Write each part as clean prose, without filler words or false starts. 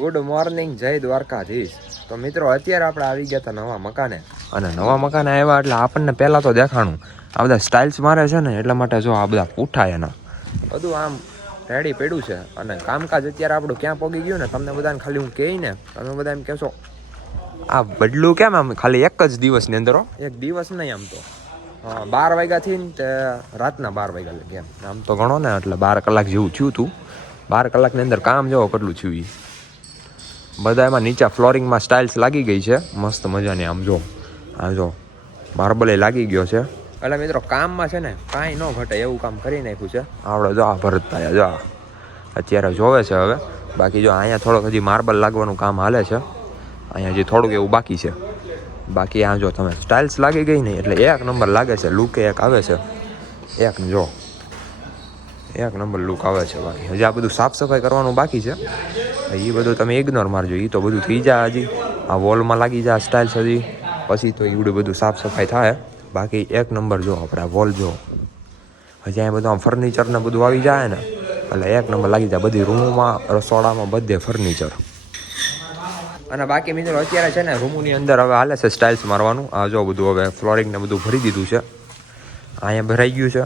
Good morning, જય દ્વારકાધીશ. તો મિત્રો અત્યારે આપણે આવી ગયા હતા નવા મકાને, અને નવા મકાને આવ્યા એટલે આપણને પહેલાં તો દેખાણું આ બધા સ્ટાઇલ્સ મારે છે ને, એટલા માટે જો આ બધા પૂઠા એના બધું આમ રેડી પડ્યું છે. અને કામકાજ અત્યારે આપણું ક્યાં પહોંચી ગયું ને, તમને બધાને ખાલી હું કહી ને, તમે બધા એમ કહેશો આ બદલું કેમ આમ ખાલી એક જ દિવસની અંદર, એક દિવસ નહીં આમ તો 12 વાગ્યાથી ને તે રાતના 12 વાગ્યા લગી એમ આમ તો ગણો ને, એટલે 12 કલાક જેવું થયું હતું. 12 કલાકની અંદર કામ જોવો કેટલું થયું એ. બધા એમાં નીચે ફ્લોરિંગમાં સ્ટાઇલ્સ લાગી ગઈ છે મસ્ત મજાની. આમ જો માર્બલે લાગી ગયો છે. એટલે મિત્રો કામમાં છે ને કાંઈ ન ઘટે એવું કામ કરી નાખ્યું છે આપણે. જો આ ભરતભાઈ જો અત્યારે જોવે છે હવે. બાકી જો અહીંયા થોડોક હજી માર્બલ લાગવાનું કામ હાલે છે. અહીંયા હજી થોડુંક એવું બાકી છે. બાકી આ જો તમે સ્ટાઇલ્સ લાગી ગઈ નહીં એટલે એક નંબર લાગે છે. લુકે એક આવે છે, એક નંબર લુક આવે છે. બાકી હજી આ બધું સાફ સફાઈ કરવાનું બાકી છે. એ બધું તમે ઇગ્નોર મારજો, એ તો બધું થઈ જાય. હજી આ વોલમાં લાગી જાય સ્ટાઇલ્સ હજી, પછી તો એવડું બધું સાફ સફાઈ થાય. બાકી એક નંબર જો આપણે આ વોલ જો હજી અહીંયા બધું આમ ફર્નિચર ને બધું આવી જાય ને એટલે એક નંબર લાગી જાય. બધી રૂમોમાં, રસોડામાં બધે ફર્નિચર. અને બાકી મિત્રો અત્યારે છે ને રૂમની અંદર હવે હાલે છે સ્ટાઇલ્સ મારવાનું. આ જો બધું હવે ફ્લોરિંગ ને બધું ભરી દીધું છે. અહીંયા ભરાઈ ગયું છે,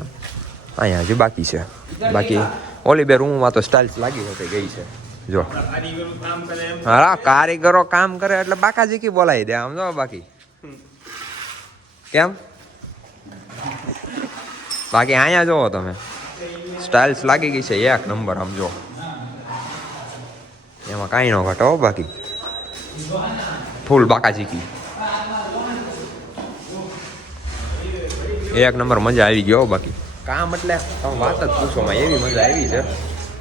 અહીંયા હજી બાકી છે. બાકી ઓલી બે રૂમમાં તો સ્ટાઇલ્સ લાગી હોતી ગઈ છે. જો હા, કારીગરો કામ કરે એટલે બાકાજી કી બોલાવી દે આમ જો. બાકી કેમ બાકી અહીંયા જોવો તમે સ્ટાઇલ્સ લાગી ગઈ છે એક નંબર. આમ જો એમાં કાંઈ ન ઘટે હો. બાકી ફૂલ બાકાજી કી એક નંબર મજા આવી ગયો. બાકી કામ એટલે તમે વાત જ પૂછોમાં એવી મજા આવી છે.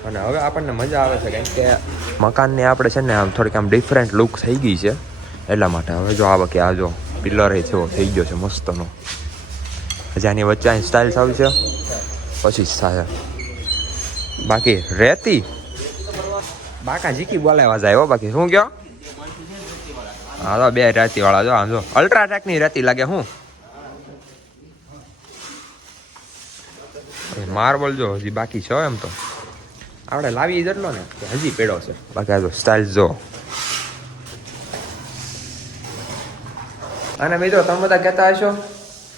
અને હવે આપણને મજા આવે છે કેમ કે મકાનની આપણે છે ને આમ થોડીક આમ ડિફરન્ટ લુક થઈ ગઈ છે એટલા માટે. હવે જો આ બાકી આ જો પિલર એ છે થઈ ગયો છે મસ્તનો. હજી આની વચ્ચે અહીં સ્ટાઇલ્સ આવી છે પછી જ થાય. બાકી રેતી બાકા જીકી બોલાવા જાય હો. બાકી શું કયો? હા તો બે રેતીવાળા જો આમ જો અલ્ટ્રાટેકની રેતી લાગે. હું માર્બલ જો હજી બાકી છે એમ તો આપણે લાવી જેટલો ને હજી પેડો છે. બાકી આ જો સ્ટાઇલ જો. અને મિત્રો તમે બધા કહેતા હશો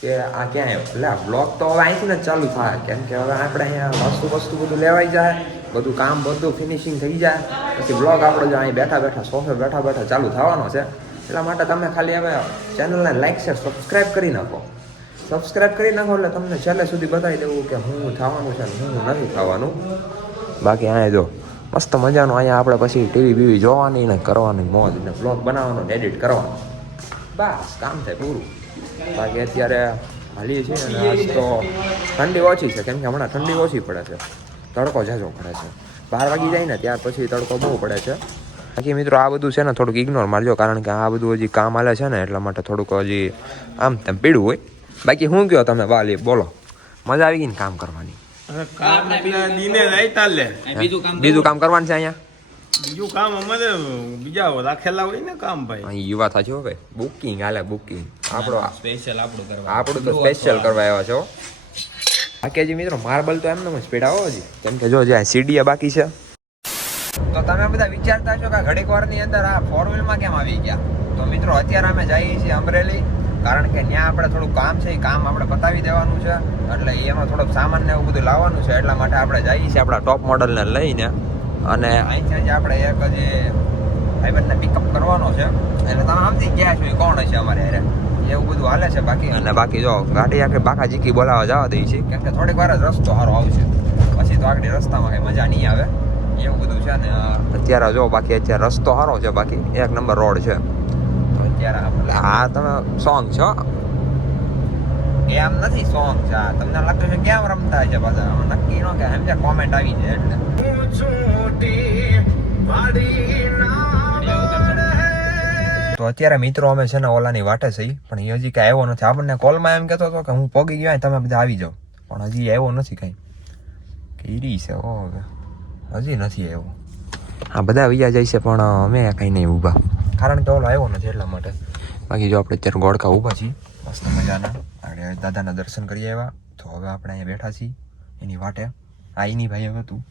કે આ ક્યાં આવ્યો, એટલે આ બ્લોગ તો હવે અહીંથી ને ચાલુ થાય કેમ કે હવે આપણે અહીંયા વસ્તુ બધું લેવાઈ જાય, બધું કામ બધું ફિનિશિંગ થઈ જાય પછી બ્લોગ આપણો જો અહીં બેઠા સોફે બેઠા ચાલુ થવાનો છે. એટલા માટે તમે ખાલી હવે ચેનલને લાઈક શેર સબસ્ક્રાઈબ કરી નાખો. સબસ્ક્રાઈબ કરી નાખો એટલે તમને છેલ્લે સુધી બતાવી દેવું કે હું થવાનું છે ને હું નથી થવાનું. બાકી અહીંયા જો મસ્ત મજાનું અહીંયા આપણે પછી ટીવી બીવી જોવાની ને કરવાની મોજ ને બ્લોગ બનાવવાનો ને એડિટ કરવાનો, બસ કામ થાય પૂરું. બાકી અત્યારે હાલીએ છીએ અને આજ તો ઠંડી ઓછી છે કેમ કે હમણાં ઠંડી ઓછી પડે છે, તડકો ઝાઝો પડે છે. 12 વાગી જાય ને ત્યાર પછી તડકો બહુ પડે છે. બાકી મિત્રો આ બધું છે ને થોડુંક ઇગ્નોર મારજો કારણ કે આ બધું હજી કામ હાલે છે ને એટલા માટે થોડુંક હજી આમ તેમ પીડું હોય. બાકી શું કહો તમે વાલી બોલો, મજા આવી ગઈ ને કામ કરવાની? બીજું કામ કરવાનું છે અહીંયા. બીજું કામ અમારે બીજા રાખેલા હોય ને કામ ભાઈ. યુવા થાય છે ભાઈ, બુકિંગ હાલે બુકિંગ આપણું તો સ્પેશિયલ કરવા આવ્યા છો. બાકી હજી મિત્રો માર્બલ તો એમને સ્પીડ આવો હજી કેમ કે જો જ્યાં સીડીએ બાકી છે. તો તમે બધા વિચારતા છો કે ઘડીક વારની અંદર આ 4 વ્હીલમાં કેમ આવી ગયા? તો મિત્રો અત્યારે અમે જઈએ છીએ અમરેલી કારણ કે ત્યાં આપણે થોડું કામ છે, એ કામ આપણે પતાવી દેવાનું છે એટલે એમાં થોડોક સામાન ને એવું બધું લાવવાનું છે. એટલા માટે આપણે જઈએ છીએ આપણા ટોપ મોડલને લઈને અને અહીંથી જ આપણે એક હજી ભાઈબંધને પિકઅપ કરવાનો છે. એટલે તમે સમજી ગયા છો એ કોણ હશે અમારે અરે એવું બધું હાલે છે. બાકી જો ગાડી આખી બાકા જીકી બોલાવવા જવા દઈએ છીએ કેમ કે થોડીક વાર જ રસ્તો સારો આવશે, પછી તો આગળ રસ્તામાં કંઈ મજા નહીં આવે એવું બધું છે ને. અત્યારે જો બાકી અત્યારે રસ્તો સારો છે, બાકી એક નંબર રોડ છે. તો અત્યારે આ તમે સોંગ છો એમ નથી, સોંગ છે આ તમને લાગતું છે કેમ રમતા છે બધા નક્કી નો કે સમજે કોમેન્ટ આવી જાય એટલે. તો અત્યારે મિત્રો અમે છે ને ઓલાની વાટે છે પણ એ હજી કાંઈ આવ્યો નથી. આપણને કોલમાં એમ કહેતો હતો કે હું પોગી ગયો તમે બધા આવી જાઓ પણ હજી આવ્યો નથી કાંઈ. કીરી છે ઓ હવે હજી નથી આવ્યો. હા બધા વૈયા જાય છે પણ અમે કાંઈ નહીં ઊભા કારણ કે ઓલો આવ્યો નથી એટલા માટે. બાકી જો આપણે અત્યારે ગોળકા ઊભા છીએ મસ્ત મજાના, આપણે દાદાના દર્શન કરી આવ્યા. તો હવે આપણે અહીંયા બેઠા છીએ એની વાટે. આ એની ભાઈ હવે તું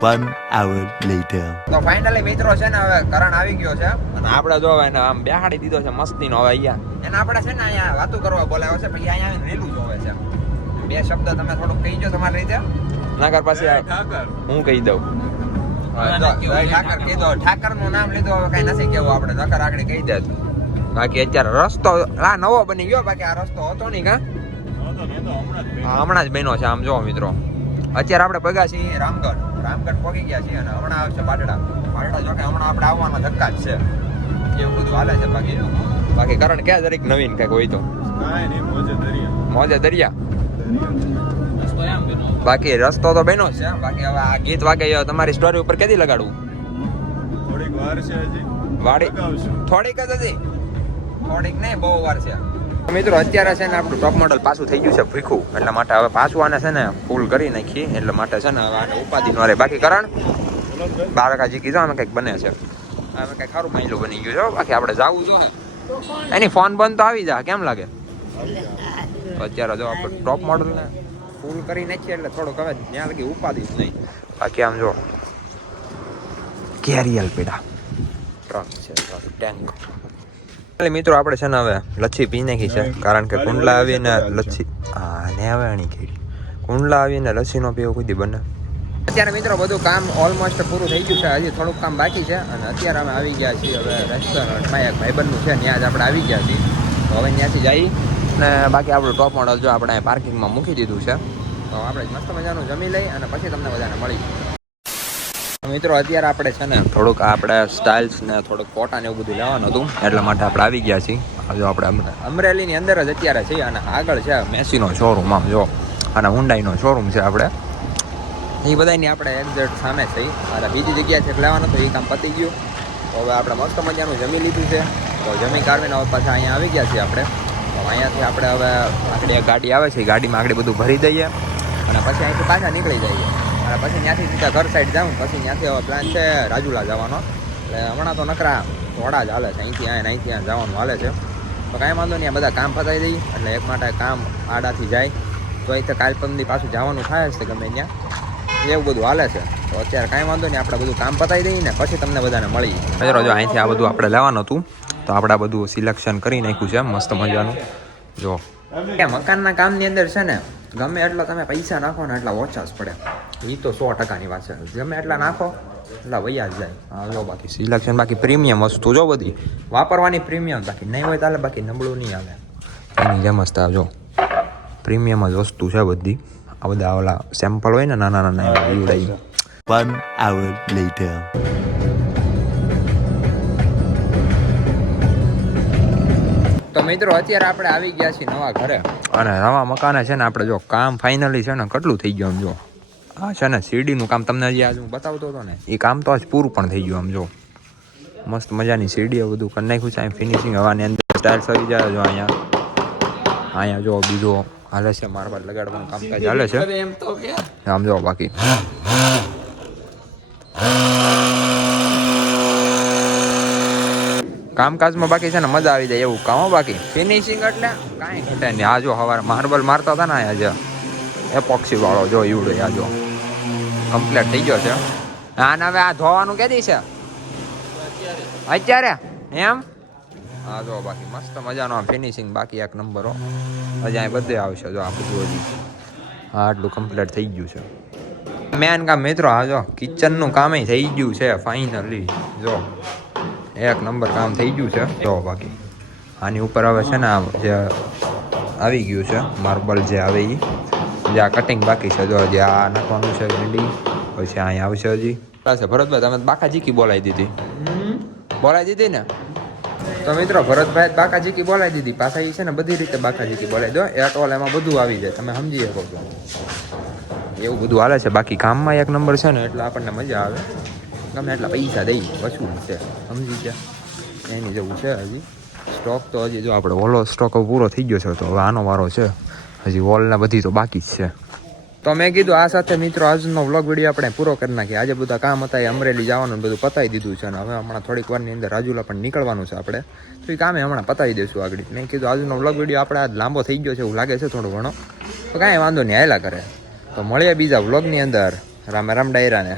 1 hour later. તો ફાઇનલી મિત્રો છે ને હવે કરણ આવી ગયો છે અને આપણે જો એને આમ બેહાડી દીધો છે મસ્તીનો હવે અહીંયા એને આપણે છે ને અહીંયા વાતો કરવા બોલાવ્યો છે પછી અહીંયા આવીને રેલું જોવે છે બે શબ્દ તમે થોડુંક કહી દો તમારી રીતે નાગર પાસે હું કહી દઉં ઠાકર કીધો ઠાકર નું નામ લીધું હવે કઈ નથી કેવું આપણે નકર આગળ કહી દે બાકી અત્યારે રસ્તો આ નવો બની ગયો બાકી આ રસ્તો હતો નહીં કા હમણાં જ બન્યો છે આમ જો મિત્રો અત્યારે આપણે ભેગા છીએ રામગઢ પહોંચી ગયા છીએ અને હમણાં આવશે પાટડા જો કે હમણાં આપણે આવવાના ધક્કા જ છે એવું બધું હાલે છે બાકી કારણ ક્યાં દરેક નવીન કઈક હોય તો મોજે દરિયા બાકી રસ્તો તો બન્યો છે બાકી હવે આ ગીત વાગે તમારી સ્ટોરી ઉપર કેદી લગાડવું થોડીક વાર છે હજી વાડી થોડીક જ હતી થોડીક નહીં બહુ વાર છે મિત્રો અત્યારે છે ને આપણું ટોપ મોડલ પાછું થઈ ગયું છે ભીખું એટલા માટે હવે પાછું આને છે ને ફૂલ કરી નાખીએ એટલે માટે છે ને હવે આને ઉપાધિ ન રહે બાકી કરણ બાળકાજી કીધું અમે કંઈક બને છે હવે કંઈક સારું માઇલું બની ગયું છે બાકી આપણે જવું જોઈએ એની ફોન બંધ તો આવી જાય કેમ લાગે અત્યારે જો આપણે ટોપ મોડલને ફૂલ કરી નાખીએ એટલે થોડુંક હવે ત્યાં લગી ઉપાધિ જ નહીં બાકી આમ જો કેરિયલ પીડા ટ્રક છે ટેન્ક એટલે મિત્રો આપણે છે ને હવે લચ્છી પી નાખી છે કારણ કે કુંડલા આવીને લચ્છી હા ને હવે આણી કેડી કુંડલા આવીને લચ્છી નો પીવો કોઈ દી બને અત્યારે મિત્રો બધું કામ ઓલમોસ્ટ પૂરું થઈ ગયું છે હજી થોડુંક કામ બાકી છે અને અત્યારે અમે આવી ગયા છીએ હવે રેસ્ટોરન્ટમાં એક ભાઈબંધનું છે ત્યાં જ આપણે આવી ગયા છીએ તો હવે ત્યાંથી જઈ અને બાકી આપણું ટોપ મોડલ જો આપણે પાર્કિંગમાં મૂકી દીધું છે તો આપણે મસ્ત મજાનું જમી લઈ અને પછી તમને બધાને મળી મિત્રો અત્યારે આપણે છે ને થોડુંક આપણે સ્ટાઇલ્સ ને થોડુંક કોટા ને એવું બધું લેવાનું હતું એટલા માટે આપણે આવી ગયા છીએ જો આપણે અમરેલીની અંદર જ અત્યારે છીએ અને આગળ છે મેસીનો શોરૂમ આમ જો અને હુન્ડાઈનો શોરૂમ છે આપણે એ બધાની આપણે એક્ઝેક્ટ સામે છે અને બીજી જગ્યાએ લેવાનું તો એ કામ પતી ગયું તો હવે આપણે મસ્ત મજાનું જમી લીધું છે તો જમી કાઢવીને હવે પાછા અહીંયા આવી ગયા છીએ આપણે તો અહીંયાથી આપણે હવે આગળ એક ગાડી આવે છે એ ગાડીમાં આગળ બધું ભરી દઈએ અને પછી અહીંથી પાછા નીકળી જઈએ અને પછી ત્યાંથી સીધા ઘર સાઈડ જાઉં પછી ત્યાંથી હવે પ્લાન છે રાજુલા જવાનો એટલે હમણાં તો નકરા થોડા જ હાલે છે અહીંથી અહીંયા જવાનું હાલે છે તો કાંઈ વાંધો નહીં આ બધા કામ પતાવી દઈએ એટલે એક માટે કામ આડાથી જાય તો અહીંથી કાલ પંદી પાછું જવાનું થાય છે ગમે ત્યાં એવું બધું હાલે છે તો અત્યારે કાંઈ વાંધો નહીં આપણે બધું કામ પતાવી દઈએ ને પછી તમને બધાને મળી મિત્રો જો અહીંથી આ બધું આપણે લેવાનું હતું તો આપણે બધું સિલેક્શન કરી નાખ્યું છે મસ્ત મજાનું જો કે મકાનના કામની અંદર છે ને ગમે એટલા તમે પૈસા નાખો ને એટલા ઓછા જ પડે એ તો 100%ની વાત છે ગમે એટલા નાખો એટલા વૈયા જ જાય હા જો બાકી સિલેક્શન બાકી પ્રીમિયમ વસ્તુ જો બધી વાપરવાની પ્રીમિયમ બાકી નહીં હોય તાલે બાકી નબળું નહીં આવે એની જેમ જ જો પ્રીમિયમ જ વસ્તુ છે બધી આ બધા ઓલા સેમ્પલ હોય ને નાના નાના એવડાઈ 1 hour later. તો મિત્રો અત્યારે આપણે આવી ગયા છીએ નવા ઘરે અને નવા મકાને છે ને આપણે જો કામ ફાઇનલી છે ને કેટલું થઈ ગયું આમ જો આ છે ને સીડીનું કામ તમને હજી આજ હું બતાવતો હતો ને એ કામ તો આજ પૂરું પણ થઈ ગયું આમ જો મસ્ત મજાની સીડીઓ બધું કરી નાખ્યું છે અહીં ફિનિશિંગ હવાની અંદર સ્ટાઇલ્સ આવી જાય જો અહીંયા જો બીજો હાલે છે માર્બલ લગાડવાનું કામકાજ હાલે છે આમ જો બાકી કામકાજમાં બાકી છે ને મજા આવી જાય એવું કામ બાકી ફિનિશિંગ એટલે કાંઈ ઘટે નહીં આ જો સવારે માર્બલ મારતા હતા ને આજે એપોક્સી વાળો જો ઈવડો આ જો કમ્પ્લીટ થઈ ગયો છે આને હવે આ ધોવાનું કેદી છે અત્યારે એમ હા જો બાકી મસ્ત મજાનો ફિનિશિંગ બાકી એક નંબર હો હજી અહીં બધે આવશે જો આ બધું હજી હા આટલું કમ્પ્લીટ થઈ ગયું છે મેન કામ મિત્રો હા જો કિચનનું કામ થઈ ગયું છે ફાઇનલી જો એક નંબર કામ થઈ ગયું છે જો બાકી આની ઉપર હવે છે ને જે આવી ગયું છે માર્બલ જે આવે એ જે આ કટિંગ બાકી છે જો જે આ નાખવાનું છે ભીંડી પછી અહીંયા આવશે હજી છે ભરતભાઈ તમે બાકાજીકી બોલાવી દીધી ને તો મિત્રો ભરતભાઈ બાકાજીકી બોલાવી દીધી પાછા એ છે ને બધી રીતે બાકાજીકી બોલાવી દો એટોલ એમાં બધું આવી જાય તમે સમજી શકો છો એવું બધું હાલે છે બાકી કામમાં એક નંબર છે ને એટલે આપણને મજા આવે ગમે એટલા પૈસા દઈ વસૂલ છે સમજી ગયા એની જેવું છે હજી સ્ટોક તો હજી જો આપણે ઓલો સ્ટોક પૂરો થઈ ગયો છે તો હવે આનો વારો છે હજી વોલને બધી તો બાકી જ છે તો મેં કીધું આ સાથે મિત્રો આજનો વ્લોગ વિડીયો આપણે પૂરો કરી નાખીએ આજે બધા કામ હતા એ અમરેલી જવાનું બધું પતાવી દીધું છે અને હવે હમણાં થોડીક વારની અંદર રાજુલા પણ નીકળવાનું છે આપણે તો એ કામે હમણાં પતાવી દઈશું આગળ મેં કીધું આજનો વ્લોગ વિડીયો આપણે આજ લાંબો થઈ ગયો છે એવું લાગે છે થોડો ઘણો તો કાંઈ વાંધો નહીં હાયલા કરે તો મળીએ બીજા વ્લોગની અંદર રામ રામ ડાયરાને